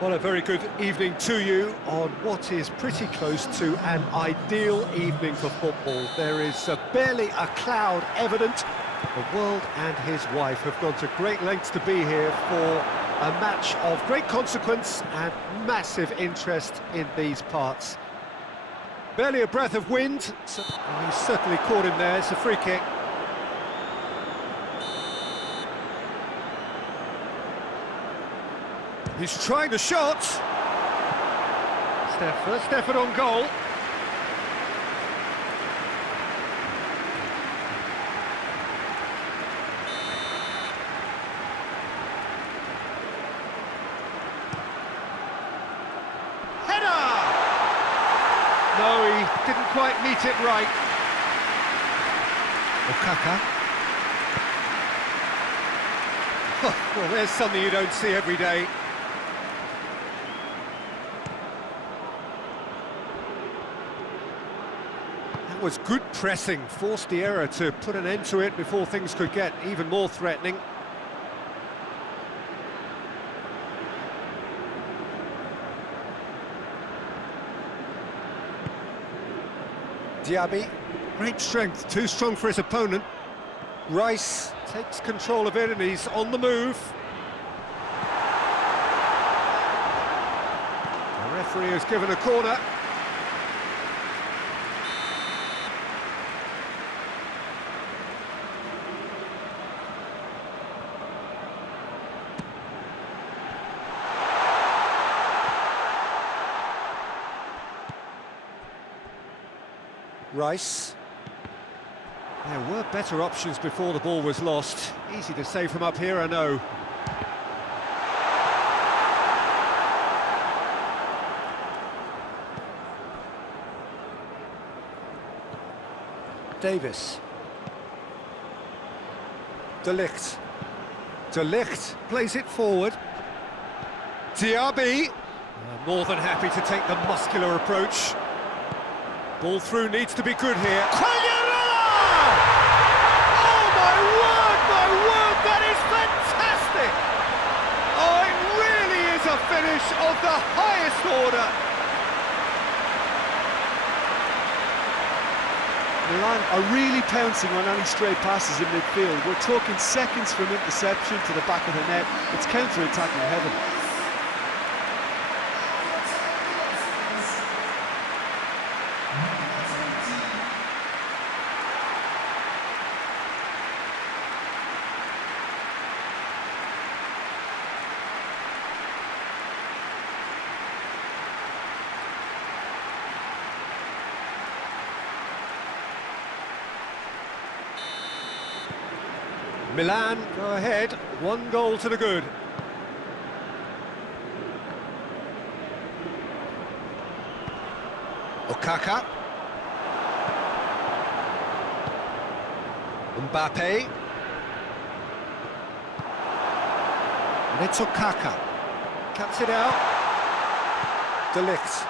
Well, a very good evening to you on what is pretty close to an ideal evening for football. There is barely a cloud evident. The world and his wife have gone to great lengths to be here for a match of great consequence and massive interest in these parts. Barely a breath of wind, so he's certainly caught him there. It's a free kick. He's trying the shot. First effort on goal. Header! No, he didn't quite meet it right. Okaka. Well, there's something you don't see every day. Was good pressing, forced the error to put an end to it before things could get even more threatening. Diaby, great strength, too strong for his opponent. Rice takes control of it and he's on the move. The referee has given a corner. Rice. There were better options before the ball was lost. Easy to say from up here, I know. Davis. De Ligt. De Ligt plays it forward. Diaby. More than happy to take the muscular approach. Ball through needs to be good here. Oh, my word, that is fantastic! Oh, it really is a finish of the highest order. Milan are really pouncing on any stray passes in midfield. We're talking seconds from interception to the back of the net. It's counter-attacking heaven. Milan go ahead, 1 goal to the good. Okaka. Mbappe. And it's Okaka. Cuts it out. De Ligt.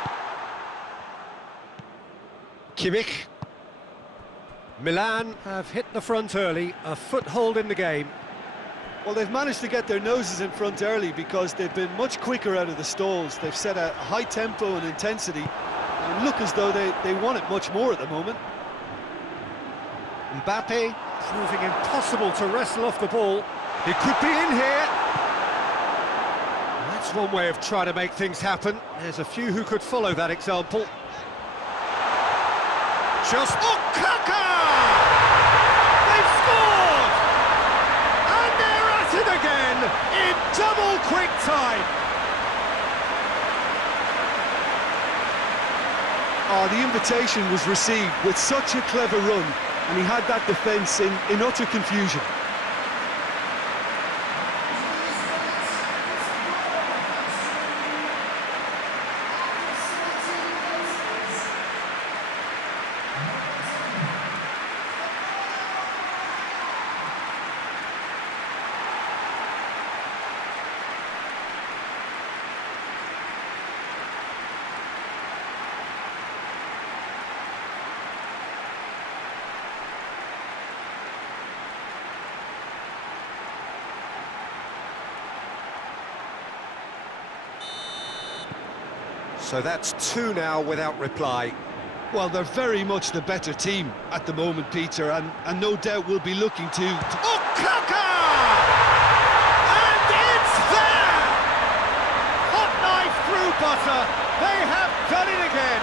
Kimmich. Milan have hit the front early, a foothold in the game. Well, they've managed to get their noses in front early because they've been much quicker out of the stalls. They've set a high tempo and intensity and look as though they want it much more at the moment. Mbappe proving impossible to wrestle off the ball. He could be in here. That's one way of trying to make things happen. There's a few who could follow that example. Just Okaka! They've scored! And they're at it again in double quick time. Oh, the invitation was received with such a clever run, and he had that defence in utter confusion. So that's two now without reply. Well, they're very much the better team at the moment, Peter, and no doubt will be looking to... Oh, Kaka! And it's there! Hot knife through butter. They have done it again.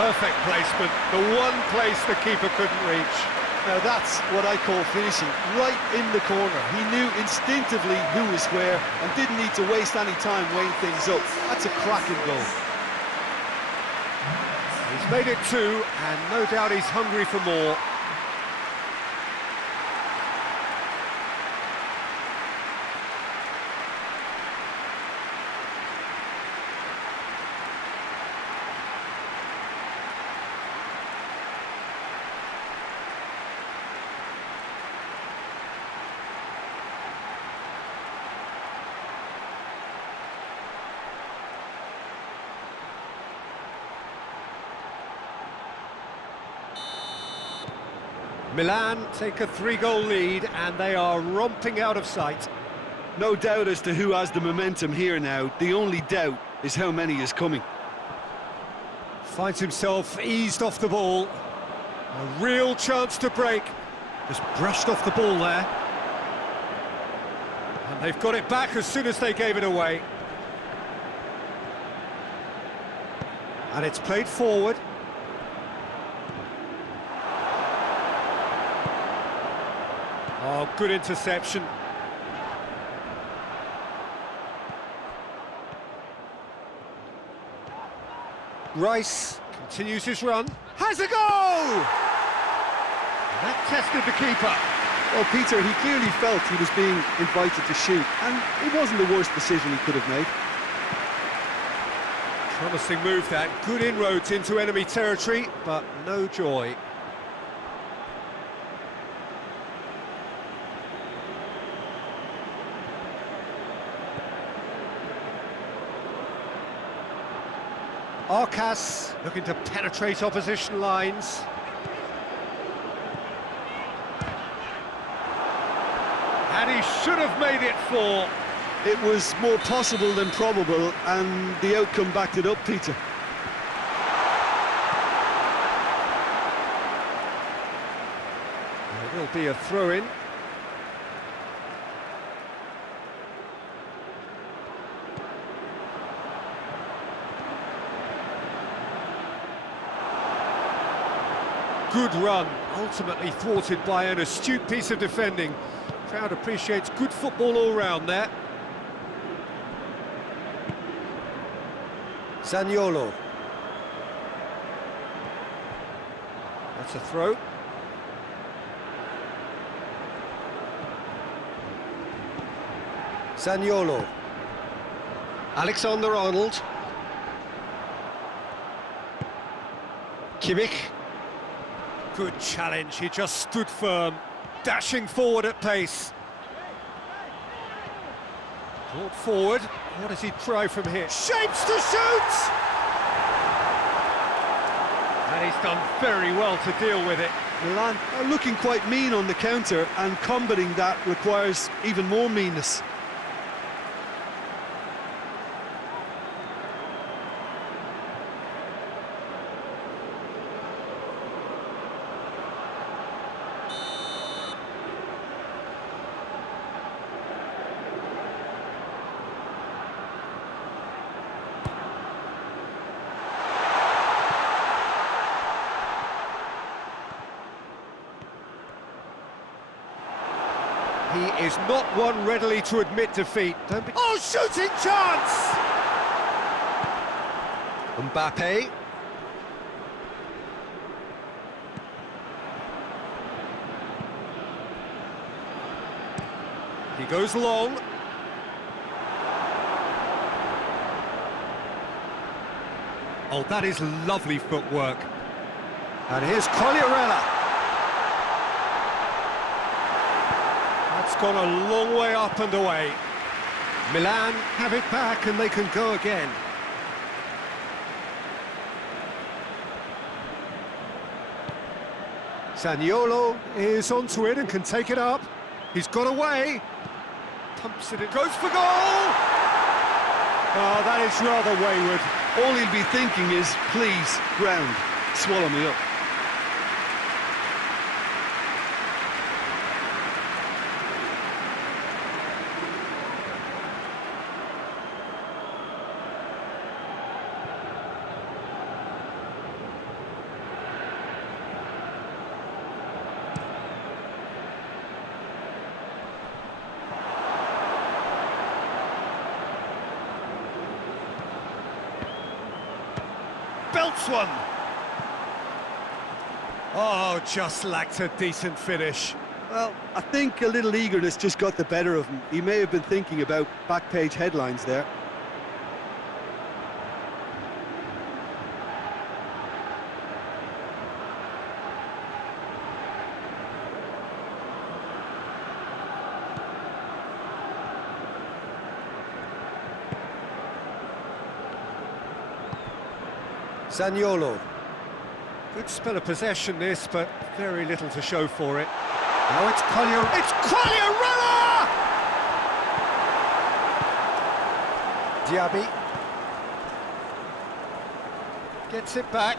Perfect placement, the one place the keeper couldn't reach. Now that's what I call finishing, right in the corner. He knew instinctively who was where and didn't need to waste any time weighing things up. That's a cracking goal. He's made it two, and no doubt he's hungry for more. Milan take a 3-goal lead, and they are romping out of sight. No doubt as to who has the momentum here now. The only doubt is how many is coming. Finds himself eased off the ball. A real chance to break. Just brushed off the ball there. And they've got it back as soon as they gave it away. And it's played forward. Oh, good interception. Rice continues his run. Has a goal! That tested the keeper. Well, Peter, he clearly felt he was being invited to shoot, and it wasn't the worst decision he could have made. Promising move that. Good inroads into enemy territory, but no joy. Arcas looking to penetrate opposition lines. And he should have made it four. It was more possible than probable, and the outcome backed it up, Peter. There will be a throw-in. Good run, ultimately thwarted by an astute piece of defending. Crowd appreciates good football all round there. Zaniolo. That's a throw. Zaniolo. Alexander-Arnold. Kimmich. Good challenge, he just stood firm, dashing forward at pace. Brought forward, what does he try from here? Shapes to shoot! And he's done very well to deal with it. Milan are looking quite mean on the counter, and combating that requires even more meanness. He is not one readily to admit defeat. Don't be... Oh, shooting chance! Mbappe. He goes long. Oh, that is lovely footwork. And here's Colliarella. That's gone a long way up and away. Milan have it back and they can go again. Zaniolo is onto it and can take it up. He's got away. Pumps it, it goes for goal! Oh, that is rather wayward. All he'll be thinking is, please, ground, swallow me up. Belts one. Oh, just lacked a decent finish. Well, I think a little eagerness just got the better of him. He may have been thinking about back-page headlines there. Zaniolo. Good spell of possession this, but very little to show for it. Now it's Quagliarella! Diaby. Gets it back.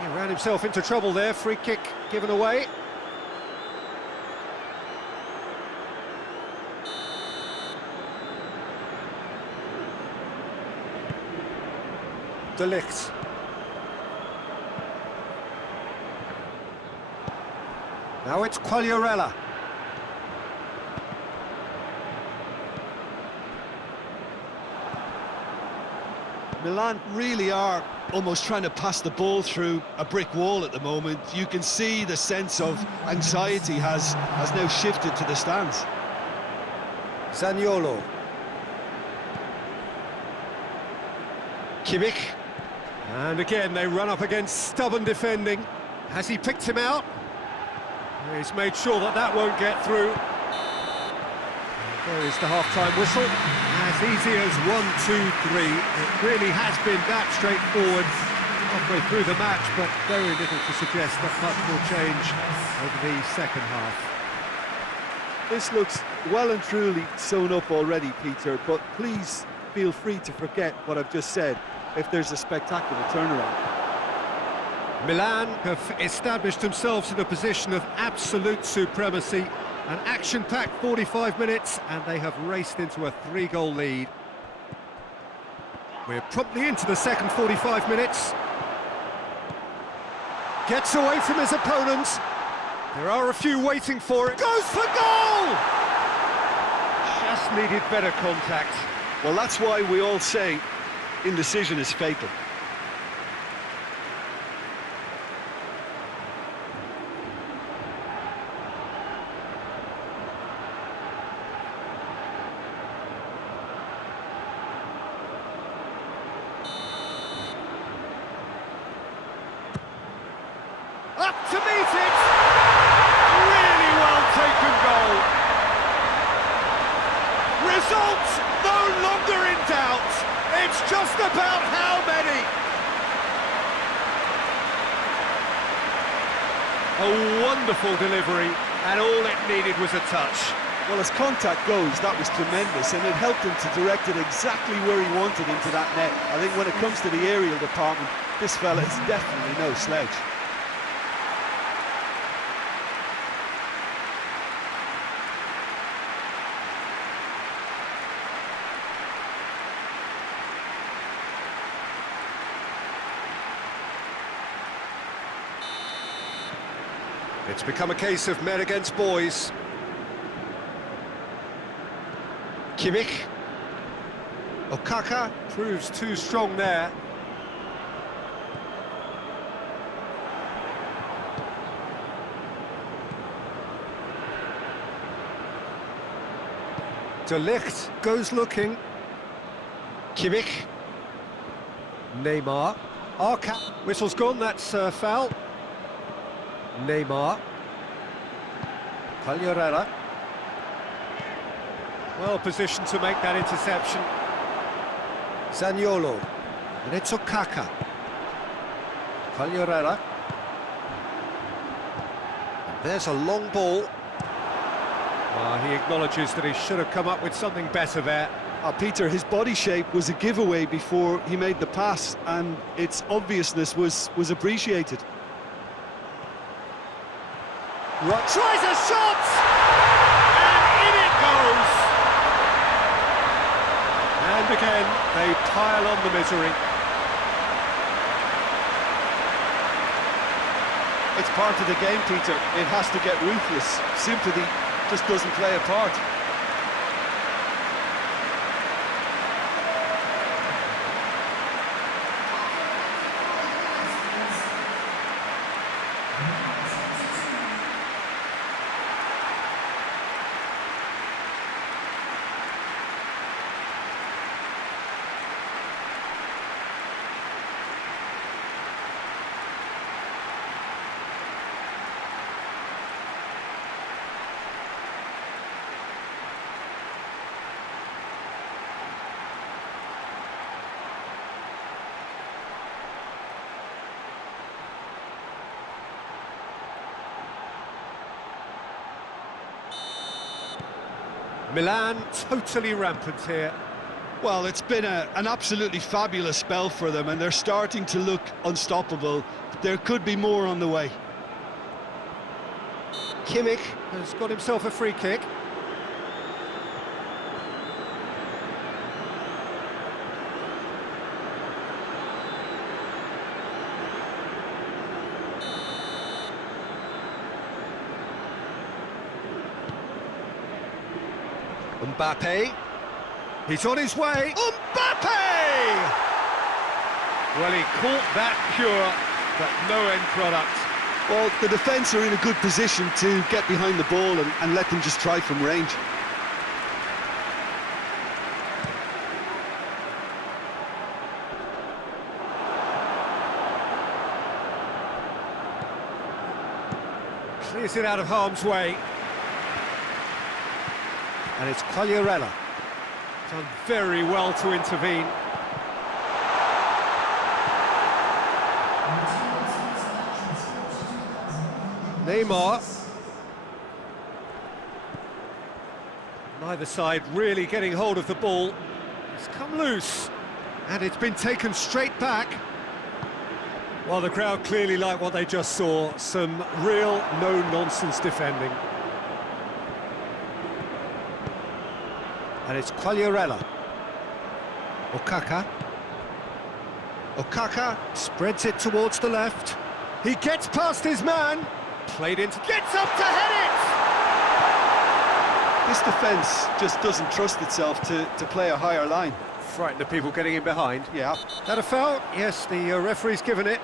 He ran himself into trouble there, free kick given away. De Ligt. Now it's Quagliarella. Milan really are almost trying to pass the ball through a brick wall at the moment. You can see the sense of anxiety has now shifted to the stands. Zaniolo. Kimmich. And again, they run up against stubborn defending. Has he picked him out? He's made sure that that won't get through. There is the half-time whistle. As easy as 1, 2, 3. It really has been that straightforward halfway through the match, but very little to suggest that much will change over the second half. This looks well and truly sewn up already, Peter, but please feel free to forget what I've just said if there's a spectacular turnaround. Milan have established themselves in a position of absolute supremacy. An action-packed 45 minutes, and they have raced into a 3-goal lead. We're promptly into the second 45 minutes. Gets away from his opponents. There are a few waiting for it. Goes for goal! Just needed better contact. Well, that's why we all say indecision is fatal. Up to meet it! Really well taken goal. Results no longer in doubt. It's just about how many. A wonderful delivery, and all it needed was a touch. Well, as contact goes, that was tremendous, and it helped him to direct it exactly where he wanted into that net. I think when it comes to the aerial department, this fella is definitely no slouch. It's become a case of men against boys. Kimmich. Okaka proves too strong there. De Ligt goes looking. Kimmich. Neymar. Arca. Whistle's gone, that's foul. Neymar. Quagliarella. Well positioned to make that interception. Zaniolo. And it's Okaka. Quagliarella. And there's a long ball. He acknowledges that he should have come up with something better there. Peter, his body shape was a giveaway before he made the pass, and its obviousness was appreciated. Right. Tries a shot! And in it goes! And again, they pile on the misery. It's part of the game, Peter. It has to get ruthless. Sympathy just doesn't play a part. Milan totally rampant here. Well, it's been an absolutely fabulous spell for them, and they're starting to look unstoppable. There could be more on the way. Kimmich has got himself a free kick. Mbappe, he's on his way. Mbappe! Well, he caught that pure, but no end product. Well, the defence are in a good position to get behind the ball and let them just try from range. Clears it out of harm's way. And it's Quagliarella. Done very well to intervene. Neymar. Neither side really getting hold of the ball. It's come loose. And it's been taken straight back. Well, the crowd clearly like what they just saw. Some real no-nonsense defending. And it's Quagliarella. Okaka spreads it towards the left. He gets past his man. Played into... Gets up to head it! This defence just doesn't trust itself to play a higher line. Frightened of people getting in behind. Yeah. That a foul? Yes, the referee's given it.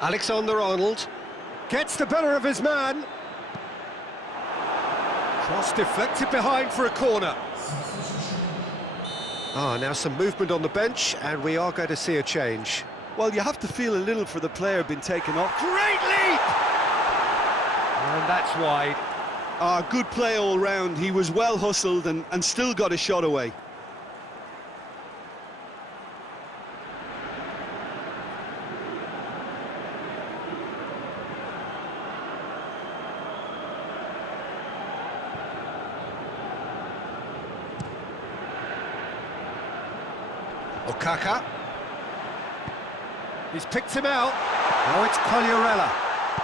Alexander-Arnold gets the better of his man. Cross deflected behind for a corner. Now some movement on the bench, and we are going to see a change. Well, you have to feel a little for the player being taken off. Great leap! And that's wide. Good play all round. He was well hustled and still got a shot away. Okaka. He's picked him out. Now it's Quagliarella.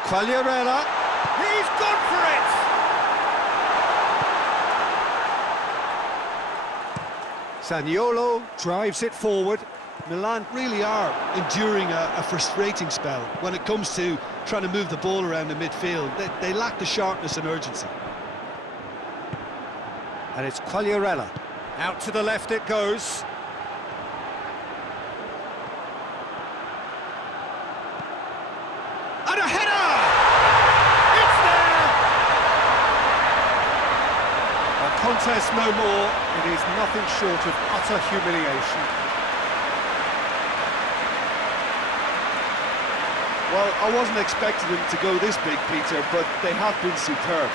Quagliarella. He's gone for it! Zaniolo drives it forward. Milan really are enduring a frustrating spell when it comes to trying to move the ball around the midfield. They lack the sharpness and urgency. And it's Quagliarella. Out to the left it goes. And a header! It's there! A contest no more. It is nothing short of utter humiliation. Well, I wasn't expecting them to go this big, Peter, but they have been superb.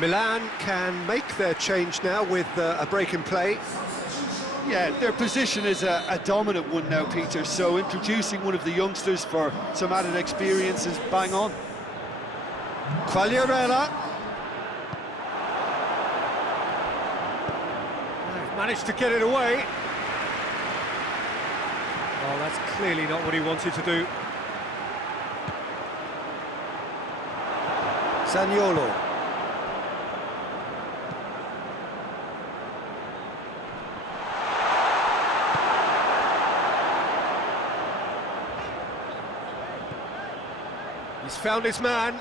Milan can make their change now with a break in play. Yeah, their position is a dominant one now, Peter, so introducing one of the youngsters for some added experience is bang on. Quagliarella. They've managed to get it away. Oh, that's clearly not what he wanted to do. Zaniolo. He's found his man.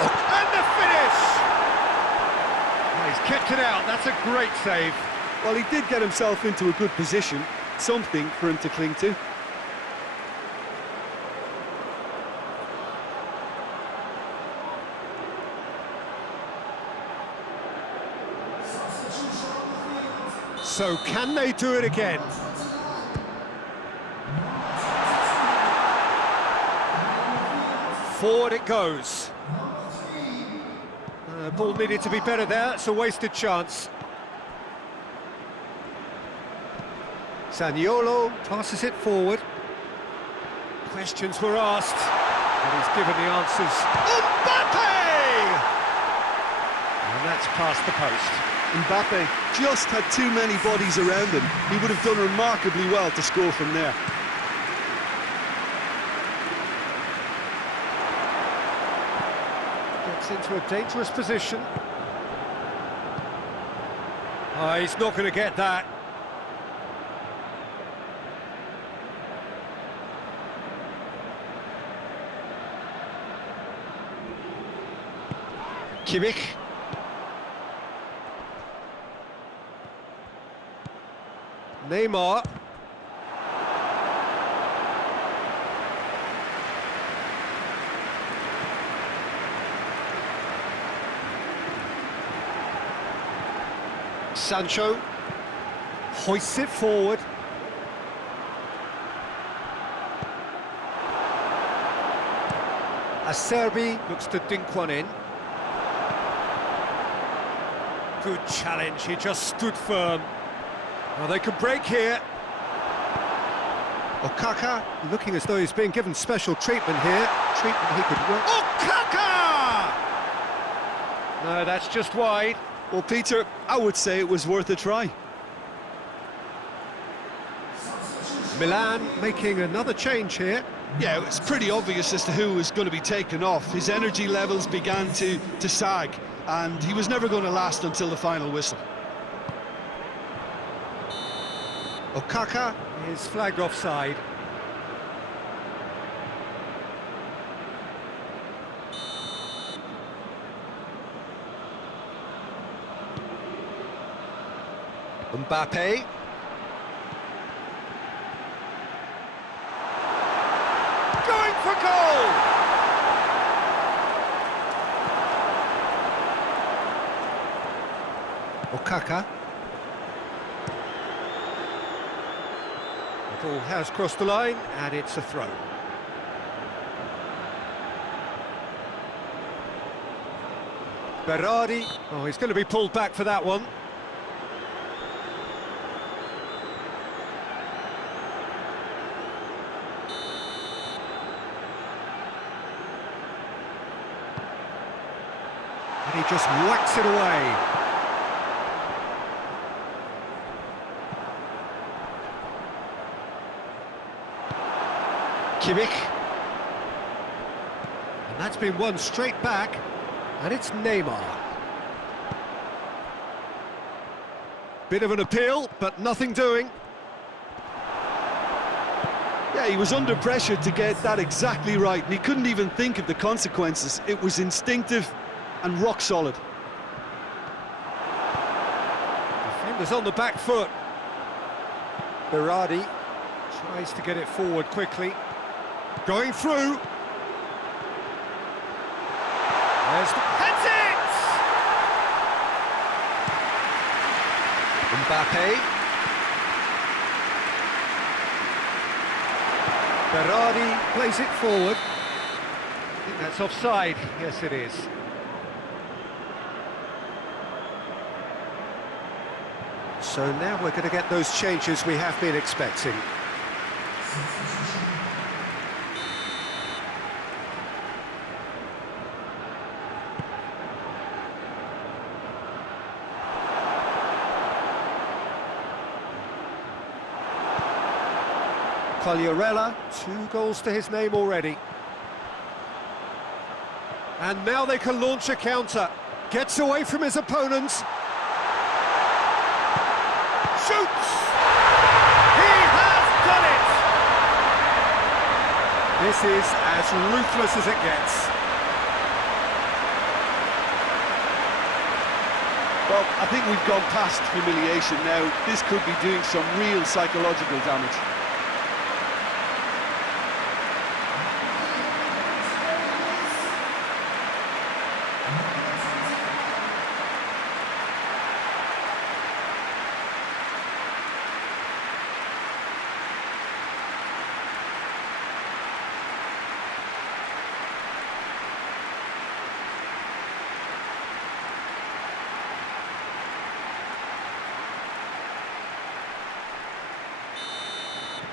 Oh, and the finish! Oh, he's kept it out, that's a great save. Well, he did get himself into a good position, something for him to cling to. So can they do it again? Forward it goes. Ball needed to be better there, it's a wasted chance. Zaniolo passes it forward. Questions were asked, but he's given the answers. Mbappe! And that's past the post. Mbappe just had too many bodies around him. He would have done remarkably well to score from there. Gets into a dangerous position. Oh, he's not going to get that. Kimmich. Neymar. Sancho hoists it forward. Acerbi looks to dink one in. Good challenge, he just stood firm. Well, they could break here. Okaka looking as though he's being given special treatment here. Treatment he could work. Okaka! No, that's just wide. Well, Peter, I would say it was worth a try. Milan making another change here. Yeah, it was pretty obvious as to who was going to be taken off. His energy levels began to sag, and he was never going to last until the final whistle. Okaka is flagged offside. Mbappe. Going for goal! Okaka. The ball has crossed the line, and it's a throw. Berardi. Oh, he's going to be pulled back for that one. And he just whacks it away. Kimmich. And that's been won straight back, and it's Neymar. Bit of an appeal, but nothing doing. Yeah, he was under pressure to get that exactly right, and he couldn't even think of the consequences. It was instinctive and rock solid. Defenders on the back foot. Berardi tries to get it forward quickly. Going through. There's the... That's it! Mbappe. Berardi plays it forward. think that's offside. Yes, it is. So now we're going to get those changes we have been expecting. Quagliarella, 2 goals to his name already. And now they can launch a counter. Gets away from his opponents. Shoots! He has done it! This is as ruthless as it gets. Well, I think we've gone past humiliation now. This could be doing some real psychological damage.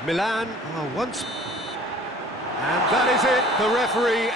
Milan are once... And that is it, the referee